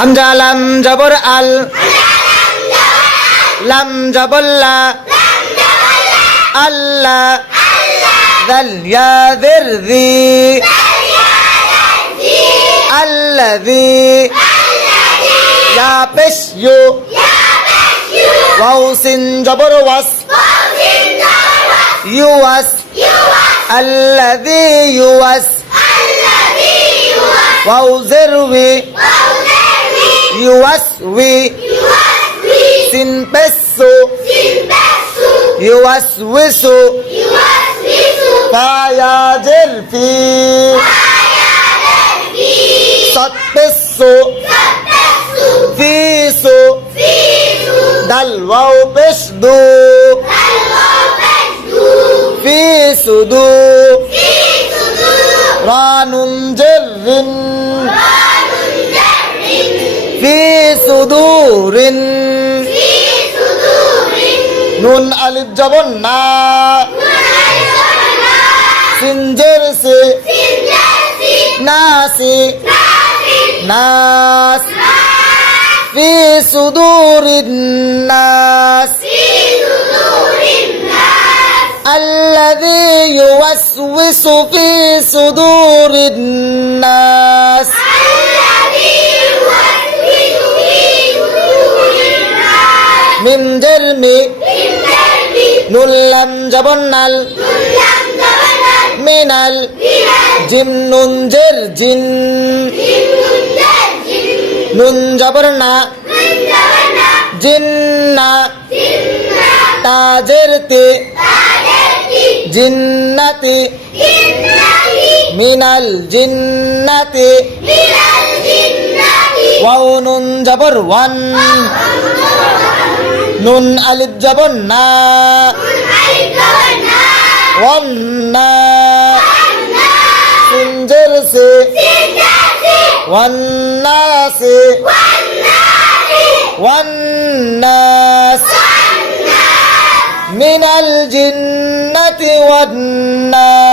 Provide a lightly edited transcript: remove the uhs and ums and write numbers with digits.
হামজা লাম জবর আল লাম জবর লা আল্লাহ দাল ইয়া জের জি আল্লাযী ইয়া পেশ ইউ ওয়াও সিন জবর ওয়াস ইউয়াস আল্লাযী ইউয়াস ওয়াও জের উই ইউয়াসউই সিন পেশ সু ইউয়াসউইসু ফা ইয়া জের ফি সাদ পেশ সু ফিসু দাল ওয়াও পেশ দু ফিসুদু রা নুন জের রিন ফিসুদুরিন নুন আলিফ জবর না সিন জের সি নাসি নাস ফি সুদুরিন নাস আল্লাযী ইউওয়াসওয়িসু ফি সুদুরিন নাস মিম জের মি নুন লাম জবর নাল মিনাল জিম নুন জের জিন নুন জবর না জিন্না তা জের তি জিন্নাতি মিনাল জিন্নাতি ওয়াও নুন জবর ওয়ান নুন আলিফ জবর না ওয়ান্না সিন জের সি ওয়ান্নাসি ওয়ান্নাস মিনাল জিন্নাতি ওয়ান্নাস